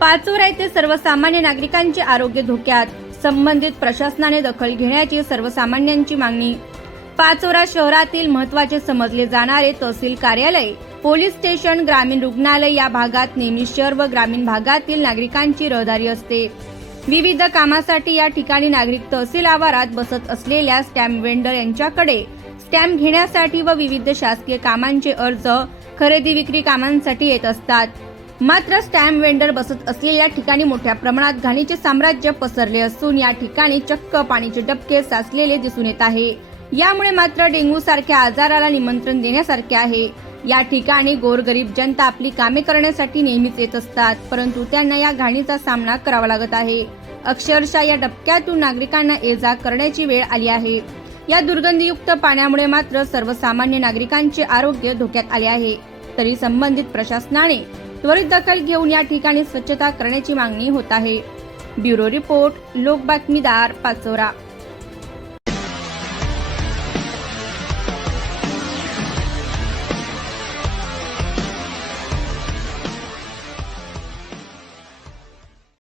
पाचोरा येथे सर्वसामान्य नागरिकांचे आरोग्य धोक्यात संबंधित प्रशासनाने दखल घेण्याची सर्वसामान्यांची मागणी. पाचोरा शहरातील महत्त्वाचे समजले जाणारे तहसील कार्यालय पोलीस स्टेशन ग्रामीण रुग्णालय या भागात नेहमी शहर व ग्रामीण भागातील नागरिकांची रहदारी असते. विविध कामासाठी या ठिकाणी नागरिक तहसील आवारात बसत असलेल्या स्टॅम्प वेंडर यांच्याकडे स्टॅम्प घेण्यासाठी व विविध शासकीय कामांचे अर्ज खरेदी विक्री कामांसाठी येत असतात. मात्र स्टॅम्प वेंडर बसत असलेल्या ठिकाणी मोठ्या प्रमाणात घाणीचे साम्राज्य पसरले असून या ठिकाणी चक्क पाणीचे डबके साचलेले दिसून येत आहे. यामुळे मात्र डेंग्यू सारख्या आजाराला निमंत्रण देण्यासारखे आहे. या ठिकाणी गोरगरीब जनता आपली कामे करण्यासाठी नेहमीच येत असतात परंतु त्यांना या घाणीचा सामना करावा लागत आहे. अक्षरशः या डबक्यातून नागरिकांना ये जा करण्याची वेळ आली आहे. या दुर्गंधीयुक्त पाण्यामुळे मात्र सर्वसामान्य नागरिकांचे आरोग्य धोक्यात आले आहे. तरी संबंधित प्रशासनाने त्वरित दखल घेऊन या ठिकाणी स्वच्छता करण्याची मागणी होत आहे. ब्युरो रिपोर्ट लोक बातमीदार पाचोरा.